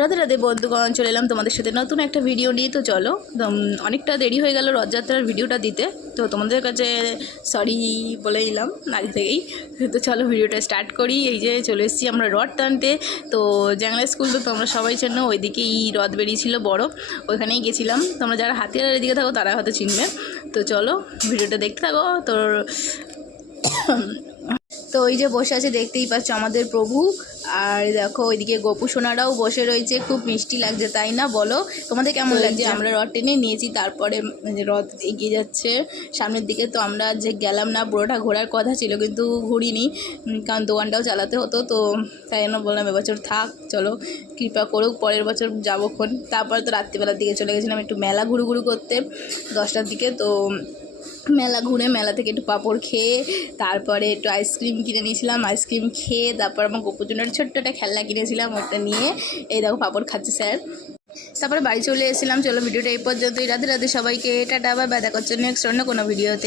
রাধে রাধে বন্ধুগণ, চলে এলাম তোমাদের সাথে নতুন একটা ভিডিও নিয়ে। তো চলো, অনেকটা দেরি হয়ে গেল রথযাত্রার ভিডিওটা দিতে, তো তোমাদের কাছে সরি বলে দিলাম আগে থেকেই। তো চলো ভিডিওটা স্টার্ট করি। এই যে চলে এসেছি আমরা রথ টানতে। তো জ্যাংলা স্কুল তো তোমরা সবাই চেনো, ওইদিকেই রথ বেরিয়েছিল বড়, ওইখানেই গেছিলাম। তোমরা যারা হাতিয়ারের দিকে থাকো তারা হয়তো চিনবে। তো চলো ভিডিওটা দেখতে থাকো। তো ওই যে বসে আছে দেখতেই পাচ্ছ আমাদের প্রভু। আর দেখো ওইদিকে গোপু সোনারাও বসে রয়েছে, খুব মিষ্টি লাগছে তাই না বলো? তোমাদের কেমন লাগছে? আমরা রথ টেনে নিয়েছি, তারপরে রথ এগিয়ে যাচ্ছে সামনের দিকে। তো আমরা যে গেলাম না, পুরোটা ঘোরার কথা ছিল কিন্তু ঘুরিনি, কারণ দোকানটাও চালাতে হতো। তো তাই জন্য বললাম এবছর থাক, চলো কৃপা করুক, পরের বছর যাবোক্ষণ। তারপরে তো রাত্রিবেলার দিকে চলে গেছিলাম একটু মেলা ঘুরু করতে 10টার দিকে। তো মেলা ঘুরে, মেলা থেকে একটু পাঁপড় খেয়ে, তারপরে একটু আইসক্রিম কিনে নিয়েছিলাম। আইসক্রিম খেয়ে তারপর আমার গোপুর জন্য ছোট্ট একটা খেলনা কিনেছিলাম, ওটা নিয়ে এই দেখো পাঁপড় খাচ্ছে স্যার। তারপরে বাড়ি চলে এসেছিলাম। চলো ভিডিওটা এই পর্যন্তই। রাধে রাধে সবাইকে, টাটা, বাই বাই। দেখা হচ্ছে নেক্সট অন্য কোনো ভিডিওতে।